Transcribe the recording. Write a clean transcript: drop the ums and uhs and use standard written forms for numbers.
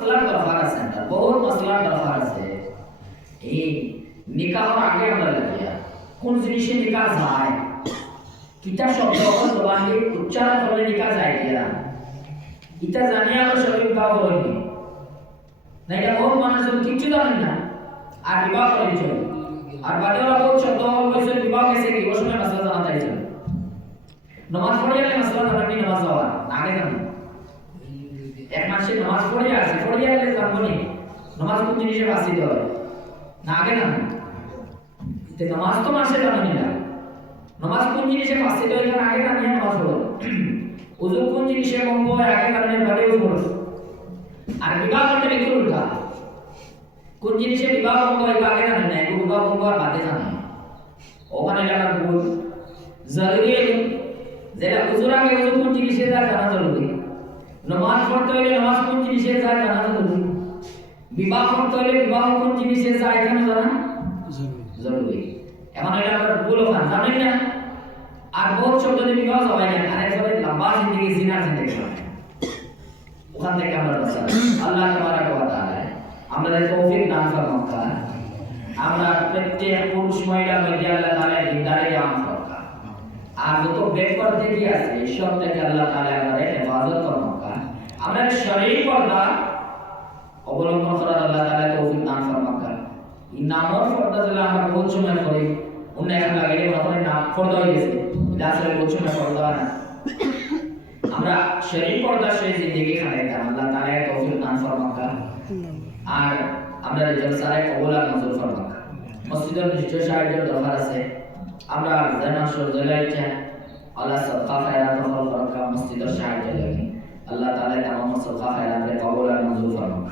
মাসলার দরকার আছে, বহুত মাসলার দরকার আছে। এই নিকাহর আগে আমরা লাগিয়া কোন জিনিসে নিকাহ যায়, কিতা শব্দ জবানে উচ্চারণ করলে নিকাহ যায় কিনা, এটা জানিয়ে আমরা সবাই বিবাহ করি না। এটা বহুত মানুষ কিচ্ছু জানেন না আর বিবাহ করে চলে। আর বাদে ওরা বহুত শব্দ বলছে বিবাহ গেছে কি ওর সময় মাসলা জানা তাই চলে। নামাজ পড়ে গেলে মাসলা জানা কি নামাজ হওয়ার আগে জানো। এক মাসে নামাজ পড়ে আসে, পড়ে গেলে জানবো নি নামাজ কোন জিনিসে বাঁচিতে হয় না আগে জানো। নামাজ তো মাসে জানি না, নামাজ কোন জিনিসে বাঁচিতে হয় কারণ আগে জানিয়ে নামাজ পড়ো। উযু কোন জিনিসে ভঙ্গ হয় আগে জানিয়ে ভাবে উযু করো। আর বিবাহ করতে একটু উল্টা, কোন জিনিসে বিবাহ ভঙ্গ হয় আগে জানি না, বিবাহ ভঙ্গ আর বাদে জানে। ওখানে একটা ভুল জরুরি যেটা উযুর আগে উযু কোন জিনিসে যায় জানা জরুরি, নামাজ পড়তে হলে নামাজ কোন জিনিসে যায় জানা জরুরি, বিবাহ করতে হলে বিবাহ কোন জিনিসে যায় এখানে জানা জরুরি। এখন এটা আমরা ভুল ওখানে জানেন না। আর বহুত শব্দ দিয়ে বিবাহ হয় না, আর এরপরে লম্বা জিন্দগি জিনার জিন্দগি ওখান থেকে আমরা বাঁচা। আল্লাহ তাবারাক ওয়া তাআলা আমাদের তৌফিক দান করুন। আমরা প্রত্যেক পুরুষ মহিলা মধ্যে আল্লাহ তাআলা দিনদারি দান করুন। আর যত বেপর থেকে আছে সব থেকে আল্লাহ তাআলা আমাদের হেফাজত করুন। আমরা শরীর পর্দা অবলম্বন করার আল্লাহ তাআলা তৌফিক দান করুন। এই নামর পর্দা যেটা আমরা বহুত সময় করি, অন্য এখন লাগে ওখানে নাম পর্দা হয়ে গেছে, এটা আসলে বহুত সময় পর্দা না। আমরা শরীর পর্দা সেই জিন্দগি খাটাইতাম, আল্লাহ তাআলা তৌফিক দান করুন। আর আমরা জলসায় কবুল আর মঞ্জুর করুন। মসজিদের নিশ্চয় সাহায্যের দরকার আছে। আমরা জানার সরজলাইছে আল্লাহ সদকা খায়রাত করুন মসজিদের সাহায্য লাগে। আল্লাহ তাআলা তামাম সদকা খায়রাতের কবুল আর মঞ্জুর করুন।